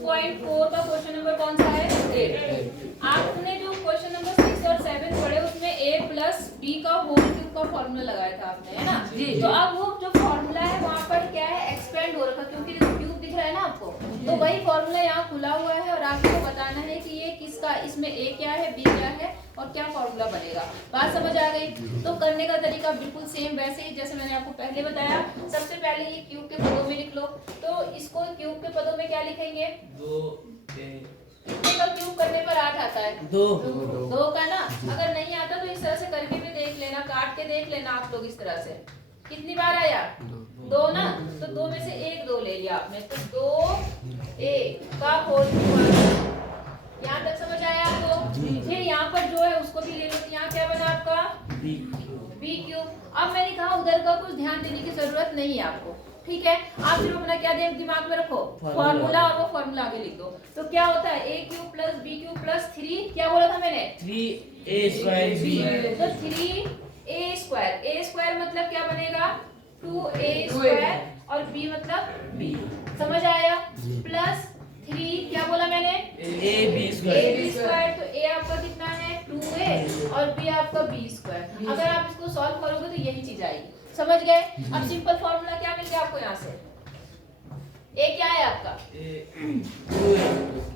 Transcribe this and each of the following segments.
2.4 का question number कौन सा है? 8। आपने जो क्वेश्चन नंबर 6 और 7 पढ़े उसमें a प्लस b का होल क्यूब का फॉर्मूला लगाया था आपने, है ना? तो अब वो जो फॉर्मूला है वहाँ पर क्या है, एक्सपेंड हो रखा, क्योंकि क्यूब दिख रहा है ना आपको, तो वही फॉर्मूला यहाँ खुला हुआ है और आपको बताना है कि ये किसका, इसमें a क्या है, b क्या है और क्या फॉर्मूला बनेगा। बात समझ आ गई? तो करने का तरीका बिल्कुल सेम वैसे ही जैसे मैंने आपको पहले बताया। सबसे पहले ये क्यूब के पदों में लिख लो, तो इसको क्यूब के पदों में क्या लिखेंगे? 2 का क्यूब करने पर 8 आता है, 2 का ना। अगर नहीं आता तो इस तरह से करके भी देख लेना, काट के देख लेना आप लोग इस तरह से। कितनी बार आया? 2 ना, तो 2 में से एक 2 ले लिया आपने, तो 2a का होल क्यूब। यहाँ तक समझ आया आपको? फिर यहाँ पर जो है उसको भी ले लो, तो यहाँ क्या बना आपका? b cube. अब मैंने कहा उधर का कुछ ध्यान देने की जरूरत नहीं है आपको, ठीक है? आप सिर्फ अपना क्या दिमाग में रखो, फॉर्मूला, और वो फॉर्मूला आगे लिख दो। तो क्या होता है, a cube plus b cube plus 3, क्या बोला था मैंने? 3a square b। तो 3a स्क्वायर, a स्क्वायर मतलब क्या बनेगा? 2a स्क्वायर, और b मतलब b। समझ आया? प्लस 3 क्या बोला मैंने? ab square. तो a आपका कितना है? 2a, और b आपका b स्क्वायर। अगर आप इसको सॉल्व करोगे तो यही चीज आएगी। समझ गए? अब सिंपल फॉर्मूला क्या मिल गया आपको यहाँ से? a क्या है आपका?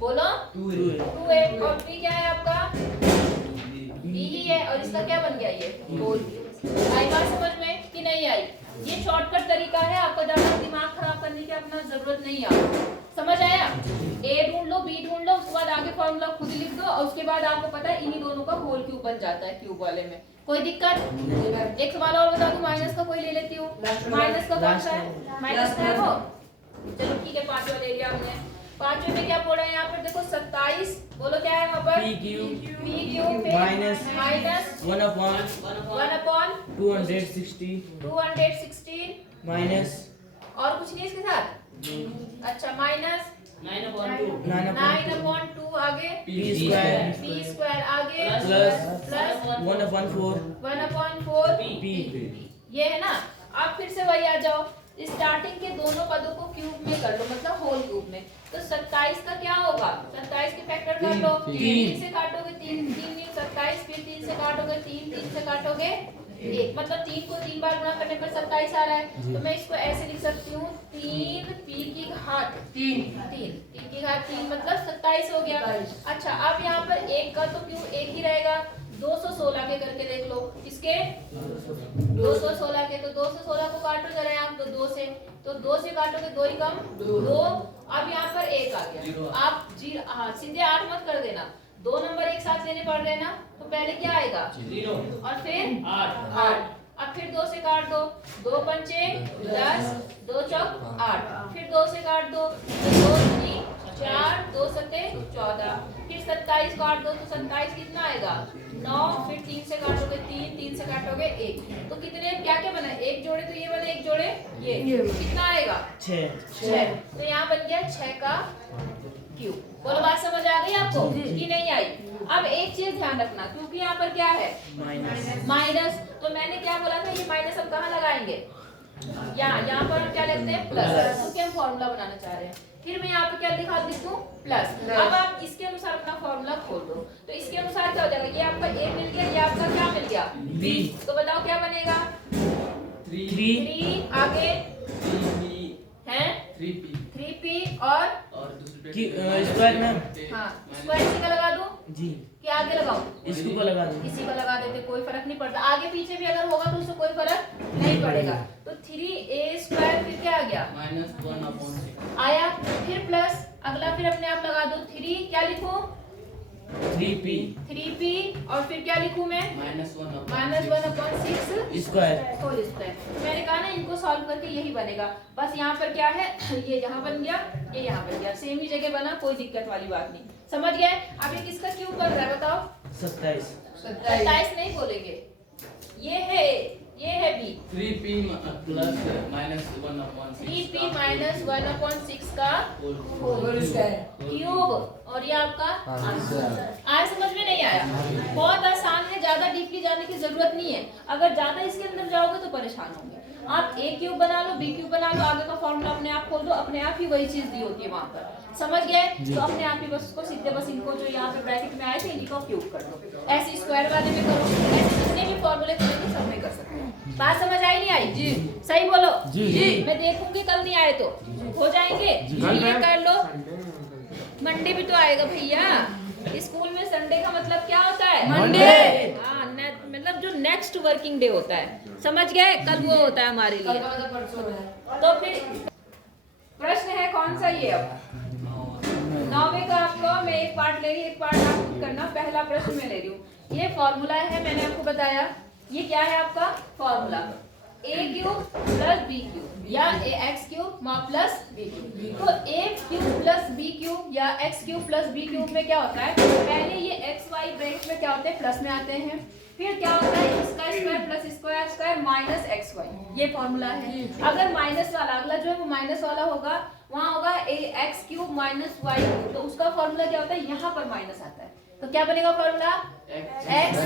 बोलो 2a, और b क्या है आपका? b ही है, और इसका क्या बन गया? ये होल। आई बात समझ में कि नहीं आई? ये शॉर्टकट तरीका है, आपका ज्यादा दिमाग खराब करने की अपना जरूरत नहीं है। समझ आया? a ढूंढ लो, b ढूंढ लो, उसके बाद आगे फॉर्मूला खुद लिख दो, और उसके बाद आपको पता है इन्हीं दोनों का होल क्यूब बन जाता है क्यूब वाले में। कोई दिक्कत? एक सवाल और बता दूं, माइनस का कोई ले लेती हूँ। माइनस का कौन सा है? माइनस का है वो। चलो ठीक है, 5वां ले लिया हमने। 5वें में क्या बोल रहे हैं यहाँ पर? देखो 27, बोलो क्या है वहाँ पर? p cube minus 1 upon 216 minus, और कुछ नहीं इसके साथ? अच्छा, माइनस 9/2 आगे p स्क्वायर आगे प्लस 1/4 p। ये है ना। अब फिर से वही आ जाओ, स्टार्टिंग के दोनों पदों को क्यूब में कर लो, मतलब होल क्यूब में। तो 27 का क्या होगा? 27 के फैक्टर कर लो, 3 से काटोगे 3 27, फिर 3 से काटोगे 3 से काटोगे 1, मतलब 3 को 3 बार गुणा करने पर 27 आ रहा है। तो मैं इसको ऐसे लिख सकती हूँ, 3 p की घात 3 मतलब 27 हो गया। अच्छा, अब यहाँ पर 1 का तो क्यों 1 ही रहेगा, 216 के करके देख लो। इसके 216 के, तो 216 को काटो जरा आप, तो 2 से, तो 2 से काटोगे 2 ही कम 2। अब यहाँ पर 1 आ गया, आप सीधे 8 मत कर देना, 2 नंबर एक साथ लेने पड़ रहे हैं ना, तो पहले क्या आएगा? 0, और फिर 8। अब फिर 2 से काट दो, 2 पंचे 10, 2 चौक 8, फिर 2 से काट दो, 2 3 4, 2 सत्ते 14, फिर 27 काट दो, तो 27 कितना आएगा? 9, फिर 3 से काटोगे 3 से काटोगे 1, तो कितने क्या क्या बना? 1 जोड़े तो ये बने, 1 जोड़े ये, कितना आएगा? 6। तो यहाँ बन गया 6 का क्यूब। बोलो, बात समझ आ गई आपको कि नहीं आई? अब एक चीज ध्यान रखना, क्योंकि यहाँ पर क्या है? माइनस। तो मैंने क्या बोला था, ये माइनस हम कहाँ लगाएंगे? यहाँ पर हम क्या लिखते हैं? प्लस, क्योंकि हम फॉर्मूला बनाना चाह रहे हैं। फिर मैं यहाँ पे क्या लिख दूं? प्लस। अब आप इसके अनुसार अपना फॉर्मूला खोल दो, तो इसके अनुसार क्या हो जाएगा? ये आपका a मिल गया, ये आपका क्या मिल गया? b। तो बताओ क्या बनेगा? 3 आगे है 3p और स्क्वायर में। हाँ, स्क्वायर इसी का लगा दूं जी, कि आगे लगाऊं? इसको लगा दो। इसी का लगा देते, कोई फर्क नहीं पड़ता। आगे पीछे भी अगर होगा तो उससे कोई फर्क नहीं पड़ेगा। तो 3a स्क्वायर फिर क्या आ गया? -1/6 आया, फिर प्लस, अगला फिर अपने आप लगा दो 3, क्या लिखूं? 3p, और फिर क्या लिखूं मैं? -1/6 स्क्वायर होल स्क्वायर। मैंने कहा ना, इनको सॉल्व करके यही बनेगा। बस यहाँ पर क्या है, ये यहाँ बन गया, ये यहाँ बन गया, सेम ही जगह बना, कोई दिक्कत वाली बात नहीं। समझ गए? अब ये किसका क्यूब बन रहा है बताओ? 27 नहीं बोलेंगे, ये है b। 3p plus -1/6 3p - 1/6 का होल क्यूब, और ये आपका आंसर। आज समझ में नहीं आया? बहुत आसान है, ज्यादा डीपली जाने की जरूरत नहीं है। अगर ज्यादा इसके अंदर जाओगे तो परेशान होंगे। आप a क्यूब बना लो, b क्यूब बना लो, आगे का फॉर्मूला अपने आप खोल दो, अपने आप ही वही चीज दी होती है वहां पर। समझ गए? तो अपने आप ही बस उसको सीधे बस इनको जो यहाँ पे ब्रैकेट में आए थे इन्हीं को क्यूब कर दो। ऐसे स्क्वायर वाले में करो, ऐसे जितने भी फॉर्मूले करेंगे सब में कर सकते हैं। बात समझ आई नहीं आई? जी सही बोलो। जी मैं देखूंगी कल नहीं आए तो हो जाएंगे। ये कर लो, मंडे भी तो आएगा भैया। स्कूल में संडे का मतलब क्या होता है? मंडे। हाँ मतलब जो नेक्स्ट वर्किंग डे होता है, समझ गए? कल वो होता है हमारे लिए। तो फिर प्रश्न है कौन सा ये? अब 9वें का आपको मैं एक पार्ट ले रही हूँ, एक पार्ट आप खुद करना। पहला प्रश्न मैं ले रही हूँ, ये फॉर्मूला है, मैंने आपको बताया ये क्या है आपका formula, a cube plus b cube या x cube plus b cube. तो a cube plus b cube या x cube plus b cube में क्या होता है? पहले ये x y ब्रैकेट में क्या होते हैं? प्लस में आते हैं। फिर क्या होता है? इसका square plus square square minus X Y, ये फॉर्मूला है। अगर माइनस वाला अगला जो है वो माइनस वाला होगा, वहां होगा X cube minus Y cube, तो उसका फॉर्मूला क्या होता है? यहाँ पर माइनस आता है, तो क्या बनेगा फॉर्मूला? एक्स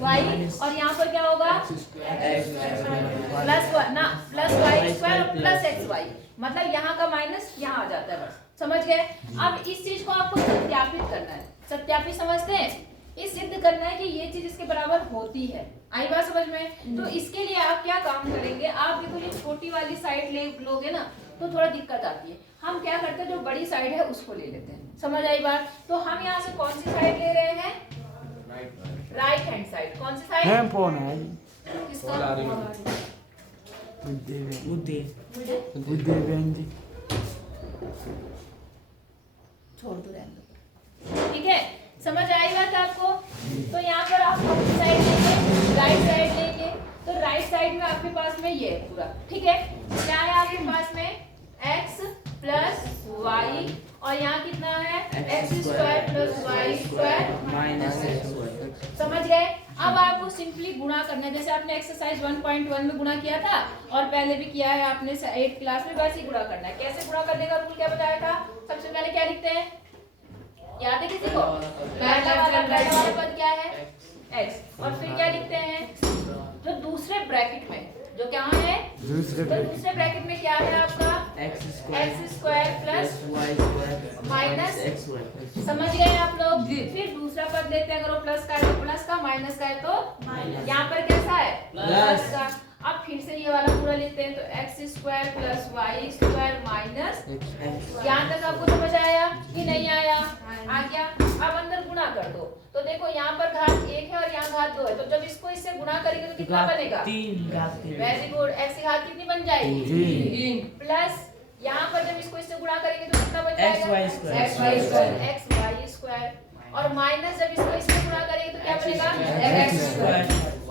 वाई, और यहाँ पर क्या होगा? Plus Y square plus X Y, मतलब यहाँ का माइनस यहाँ आ जाता है। बस समझ गए? अब इस चीज को आपको सत्यापित करना है। सत्यापित समझते हैं? ये सिद्ध करना है कि ये चीज इसके बराबर होती है। आई बात समझ में? तो इसके लिए आप क्या काम करेंगे? आप देखो ये छोटी वाली साइड लोगे ना तो थोड़ा दिक्कत आती है। हम क्या करते हैं, जो बड़ी साइड है उसको ले लेते हैं। समझ आई बात? तो हम यहाँ से कौन सी साइड ले रहे हैं? Right hand side. कौन सी साइड? छोड़ दो, रहने दो। ठीक है, समझ आई बात आपको? तो यहाँ पर आप कौन सी साइड लेंगे? राइट साइड लेंगे। तो राइट साइड में आपके पास में ये है पूरा। ठीक है, क्या है आपके पास में? x प्लस वाई, और यहाँ कितना है? X square plus Y square minus X. समझ गए? अब आपको सिंपली गुणा करना है, जैसे आपने एक्सरसाइज 1.1 में गुणा किया था और पहले भी किया है आपने 8th क्लास में, वैसे ही गुणा करना है। कैसे गुणा करने का रूल क्या बताया था? सबसे पहले क्या लिखते हैं? याद है किसी को? पहला वाला पद क्या है? x, और फिर क्या लिखते हैं? जो दूसरे ब्रैकेट में, जो क्या है? दूसरे ब्रैकेट में क्या है आपका? X square plus Y square minus X Y. समझ गए आप लोग? फिर दूसरा पद लेते हैं, अगर वो प्लस का है तो प्लस का, माइनस का है तो यहाँ पर कैसा है? प्लस का। अब फिर से ये वाला पूरा लिखते हैं, तो X square plus Y square minus. यहाँ तक आपको समझ आया कि नहीं आया? आ गया। अब अंदर गुणा कर दो, तो देखो यहाँ पर घात 1 है और यहाँ घात 2 है, तो जब इसको इससे गुणा करेंगे तो कितना बनेगा? 3। Very good. एक्स की घात कितनी बन जाएगी? 3 प्लस यहाँ पर जब इसको इससे गुणा करेंगे तो कितना बन जाएगा? एक्स वाई स्क्वायर, और माइनस जब इसको इससे गुणा करेंगे तो क्या बनेगा?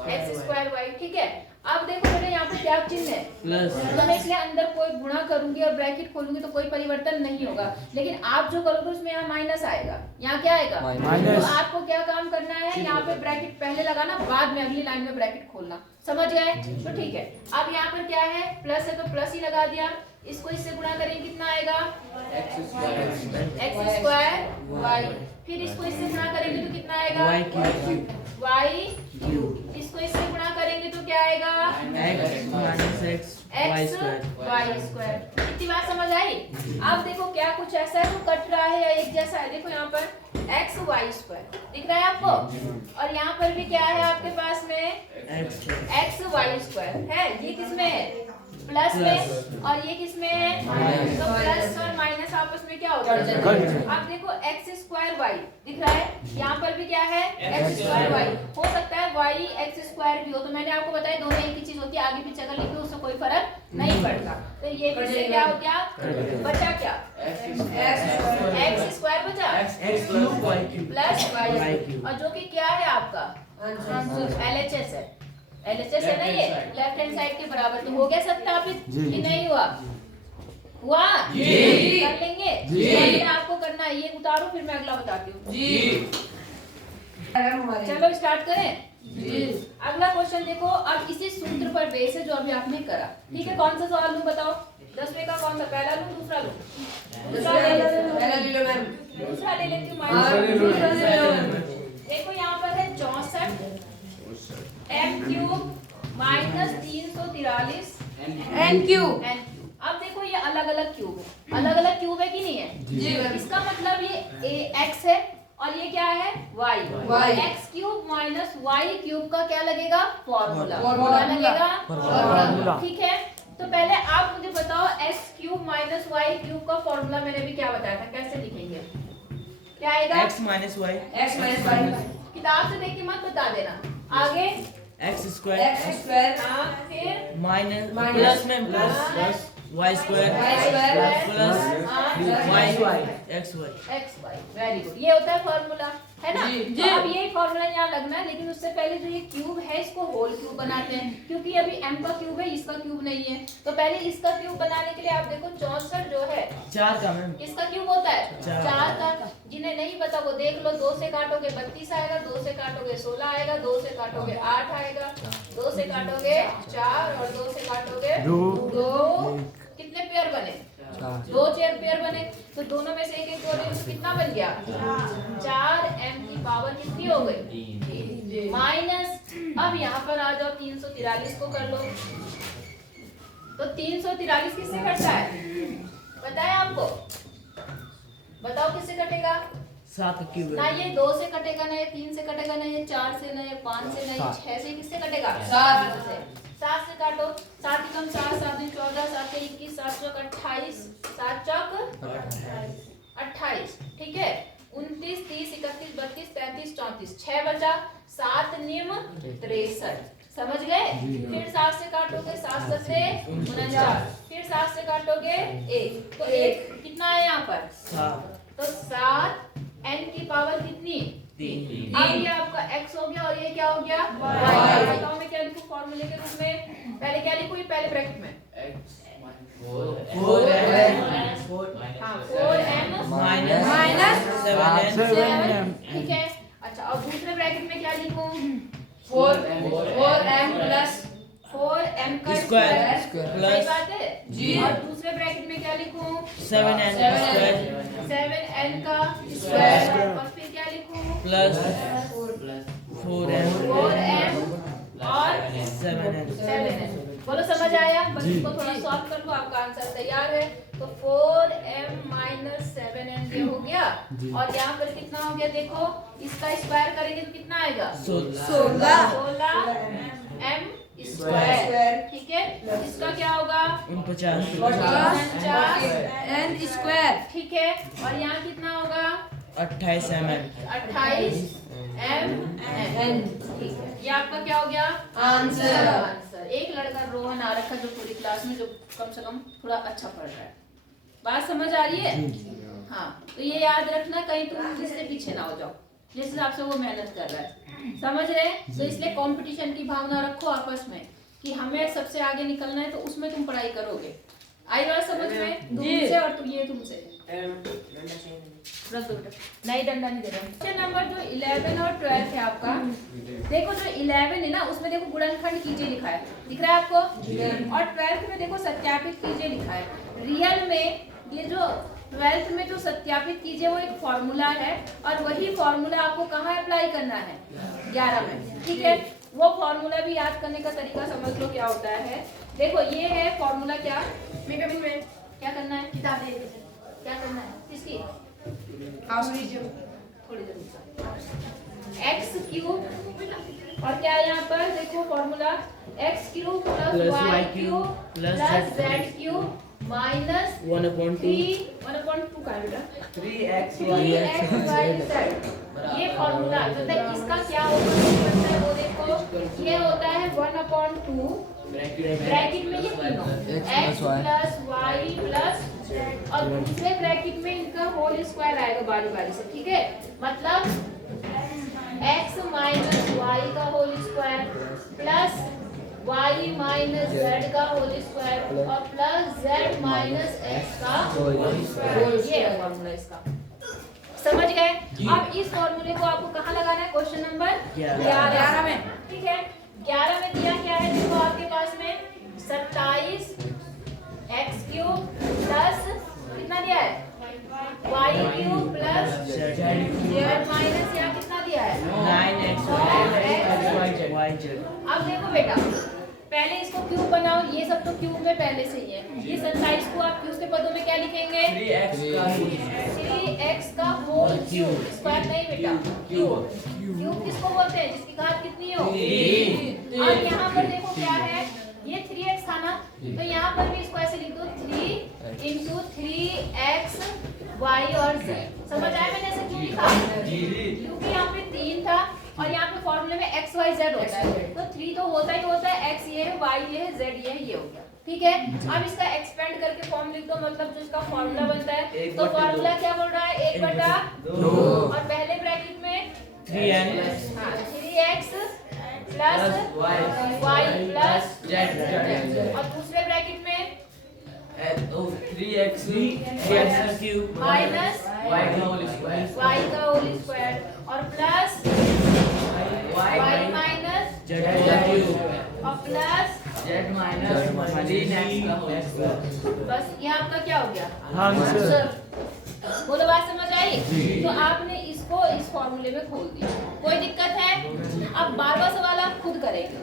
X square Y. ठीक है, अब देखो बेटा यहाँ पे क्या चिन्ह है? प्लस। तो मैं इसलिए अंदर कोई गुणा करूंगी और ब्रैकेट खोलूंगी तो कोई परिवर्तन नहीं होगा, लेकिन आप जो करोगे उसमें यहाँ माइनस आएगा। यहाँ क्या आएगा? माइनस। तो आपको क्या काम करना है? यहाँ पे ब्रैकेट पहले लगाना, बाद में अगली लाइन में ब्रैकेट खोलना। समझ गए? तो ठीक है, अब यहाँ पर क्या है? प्लस है तो प्लस ही लगा दिया। इसको इससे गुणा करेंगे कितना आएगा? X square Y. फिर इसको इससे गुणा करेंगे तो कितना आएगा? Y cube. इसको इससे गुणा करेंगे तो क्या आएगा? X Y square. इतनी बात समझ आई? अब देखो क्या कुछ ऐसा है तो कट रहा है या एक जैसा है? देखो यहाँ पर एक्स वाई स्क्वायर दिख रहा है आपको, और यहाँ पर भी क्या है आपके पास में? एक्स वाई स्क्वायर है। ये किसमें है? प्लस में, और ये किसमें है? तो प्लस और माइनस आपस में क्या होगा? अब देखो एक्स स्क्वायर वाई दिख रहा है, यहाँ पर भी क्या है? X square Y. हो सकता है वाई एक्स स्क्वायर भी हो, तो मैंने आपको बताया दोनों एक ही चीज होती है, आगे पीछे अगर लिखो उससे कोई फर्क नहीं पड़ता। तो ये फिर से क्या हो गया? बचा क्या? एक्स स्क्वायर बचा प्लस वाई, और जो कि क्या है आपका? LHS है। LHS है ना, ये लेफ्ट हैंड साइड के बराबर। तो हो गया सत्यापित कि नहीं हुआ? हुआ? कर लेंगे? जी। आपको करना है, ये उतारो फिर मैं अगला बताती हूँ। चलो स्टार्ट करें। अगला क्वेश्चन देखो, अब इसी सूत्र पर बेस है जो अभी आपने करा। ठीक है, कौन सा सवाल लूं बताओ? 10वें का कौन सा? पहला लूं दूसरा लूं? दूसरा ले लेती हूँ। देखो यहाँ पर है 64 m³ minus 343 N cube. N cube. अब देखो ये अलग अलग क्यूब है, अलग अलग क्यूब है कि नहीं है? जी। इसका मतलब ये एक्स है और ये क्या है? Y. Y। X cube minus Y cube का क्या लगेगा? फॉर्मूला। फॉर्मूला। क्या लगेगा? फॉर्मूला। ठीक है, तो पहले आप मुझे बताओ X cube minus Y cube का फॉर्मूला मैंने भी क्या बताया था, कैसे लिखेंगे? क्या आएगा? x minus Y X minus Y. किताब से देख के मत बता देना। आगे एक्स स्क्वायर एक्स स्क्वायर हाँ, फिर माइनस माइनस प्लस में plus Y square y square plus हाँ, y x y. X y. Very good, ये होता है फॉर्मूला, है ना? जी, तो जी। अब यही फॉर्मूला यहाँ लगना है, लेकिन उससे पहले जो ये क्यूब है इसको होल क्यूब बनाते हैं, क्योंकि अभी m का क्यूब है, इसका क्यूब नहीं है। तो पहले इसका क्यूब बनाने के लिए आप देखो 64 जो है 4 का मैम किसका क्यूब होता है? चार। 4 का। जिन्हें नहीं पता वो देख लो, 2 से काटोगे 32 आएगा, 2 से काटोगे 16 आएगा, 2 से काटोगे 8 आएगा, 2 से काटोगे 4 और 2 से काटोगे 2। कितने पेयर बने? 2 चेयर पेयर बने। तो दोनों में से एक एक जोड़े तो कितना बन गया? 4 m की पावर कितनी हो गई? माइनस, अब यहाँ पर आ जाओ 343 को कर लो। तो 343 किससे कटता है? पता है आपको? बताओ किससे कटेगा? 7 क्यूब ना ये 2 से कटेगा, ना ये 3 से कटेगा, ना ये 4 से, ना ये 5 से, ना ये 6 से। किससे कटेगा? 7 से। 7 से काटो, 7 ही कम 7, 7 दूनी 14, 7 के 21, 7 चौक 28, 7 चौक 28। ठीक है, 29, 30, 31, 32, 33, 34, 6 बचा, 7 निम 63। समझ गए? फिर 7 से काटोगे, 7 से 49, फिर 7 से काटोगे 1, तो 1 कितना है यहाँ पर? 7 तो 7 n की पावर कितनी? 3। अब ये आपका x हो गया और ये क्या हो गया? y। बताओ मैं क्या लिखूं फॉर्मूले के रूप में? पहले क्या लिखूं? ये पहले ब्रैकेट में x हाँ 4m माइनस 7n। ठीक है। अच्छा, और दूसरे ब्रैकेट में क्या लिखूं? 4m प्लस 4m का स्क्वायर स्क्वायर। सही प्लस बात है जी। और दूसरे ब्रैकेट में क्या लिखूं? 7n स्क्वायर 7n का स्क्वायर। और फिर क्या लिखूं? प्लस 4m 4m और 7n। 7n। बोलो समझ आया? बस इसको थोड़ा सॉल्व कर लो, आपका आंसर तैयार है। तो 4m माइनस 7n ये हो गया और यहाँ पर कितना हो गया? देखो इसका स्क्वायर करेंगे तो कितना आएगा? 16m square. ठीक है, इसका क्या होगा? 49 एन स्क्वायर। ठीक है, और यहाँ कितना होगा? 28 mm। 28 m। ठीक है, ये आपका क्या हो गया? आंसर। आंसर। एक लड़का रोहन आ रखा जो पूरी क्लास में जो कम से कम थोड़ा अच्छा पढ़ रहा है। बात समझ आ रही है? हाँ, तो ये याद रखना, कहीं तुम इससे पीछे ना हो जाओ जिस हिसाब से वो मेहनत कर रहा है। समझ रहे? तो इसलिए कंपटीशन की भावना रखो आपस में कि हमें सबसे आगे निकलना है, तो उसमें तुम पढ़ाई करोगे। आई बात समझ में? तुमसे और तुम ये तुमसे नहीं, डंडा नहीं दे रहा। क्वेश्चन नंबर जो 11 और 12 है आपका, देखो जो 11 है ना उसमें देखो गुणनखंड कीजिए लिखा है, दिख रहा है आपको? और 12 में देखो सत्यापित कीजिए लिखा है। रियल में ये जो 12th में जो सत्यापित कीजिए वो एक फॉर्मूला है और वही फॉर्मूला आपको कहाँ अप्लाई करना है? 11 में। ठीक है, वो फॉर्मूला भी याद करने का तरीका समझ लो क्या होता है। देखो ये है फॉर्मूला। क्या में क्या करना है? किताब क्या करना है? किसकी? थोड़ी देर एक्स क्यूब और क्या है यहाँ पर? देखो formula x cube plus y cube plus z cube minus 1/2 का बेटा 3x 3xyz। ये फॉर्मूला मतलब इसका क्या होता है वो देखो। ये होता है 1/2 ब्रैकेट में ये तीनों x प्लस y प्लस और दूसरे ब्रैकेट में इनका होल स्क्वायर आएगा बारी बारी से। ठीक है, मतलब x माइनस वाई का whole square plus y minus z का होल स्क्वायर और प्लस z माइनस x का होल स्क्वायर। ये है फॉर्मूला इसका। समझ गए? अब इस फॉर्मूले को आपको कहाँ लगाना है? क्वेश्चन नंबर 11 में। ठीक है, 11 में दिया क्या है? देखो आपके पास में 27 x क्यूब प्लस कितना दिया है? y cube plus z minus यहाँ कितना दिया है? 9x और x। yz। अब देखो बेटा पहले इसको क्यूब बनाओ, ये सब तो क्यूब में पहले से ही है। ये 27 को आप क्यूब के पदों में क्या लिखेंगे? 3x का होल क्यूब, स्क्वायर नहीं बेटा, क्यूब। क्यूब किसको बोलते हैं? जिसकी घात कितनी हो? 3। और यहाँ पर देखो क्या है, ये 3x था ना, तो यहाँ पर भी इसको ऐसे लिख दो 3 into 3x y और z। समझ आया मैंने ऐसे क्यों लिखा? क्योंकि यहाँ पे 3 था और यहाँ पे फॉर्मूले में x y z होता है, तो 3 तो होता ही होता है, x ये है, y ये है, z ये है, ये हो गया। ठीक है, अब इसका एक्सपेंड करके फॉर्म लिख दो, मतलब जो इसका फॉर्मूला बनता है, तो फॉर्मूला क्या बोल रहा है? 1/2 और पहले ब्रैकेट में 3n हाँ 3x plus y plus z और दूसरे ब्रैकेट में 3x क्यूब माइनस y का होल स्क्वायर y का होल स्क्वायर और plus y minus z cube और प्लस z माइनस 3x का होल स्क्वायर। बस ये आपका क्या हो गया? आंसर। बोलो, बात समझ आई? तो आपने इसको इस फॉर्मूले में खोल दिया, कोई दिक्कत है? अब 12वां सवाल आप खुद करेंगे,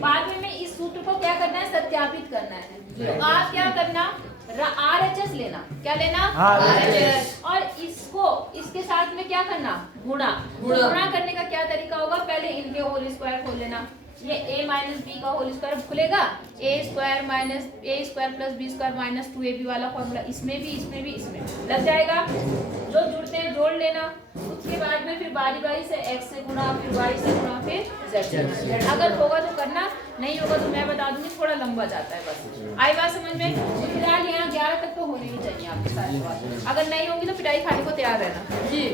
बाद में इस सूत्र को क्या करना है? सत्यापित करना है। तो आप क्या करना? RHS लेना। क्या लेना? RHS। और इसको इसके साथ में क्या करना? गुणा। गुणा करने का क्या तरीका होगा? पहले इनके होल स्क्वायर खोल लेना, ये a माइनस बी का होल स्क्वायर खुलेगा, a square minus a square plus B square minus 2ab वाला फॉर्मूला इसमें भी इसमें लग जाएगा। जो जुड़ते हैं जोड़ लेना, उसके बाद में फिर बारी बारी से x से गुणा, फिर y से गुणा, फिर z से गुणा। अगर होगा तो करना, नहीं होगा तो मैं बता दूंगी, थोड़ा लंबा जाता है बस। आई बात समझ में? तो फिलहाल यहाँ 11 तक तो होने ही चाहिए आपके सारे सवाल, अगर नहीं होंगी तो पिटाई खाने को तैयार रहना जी।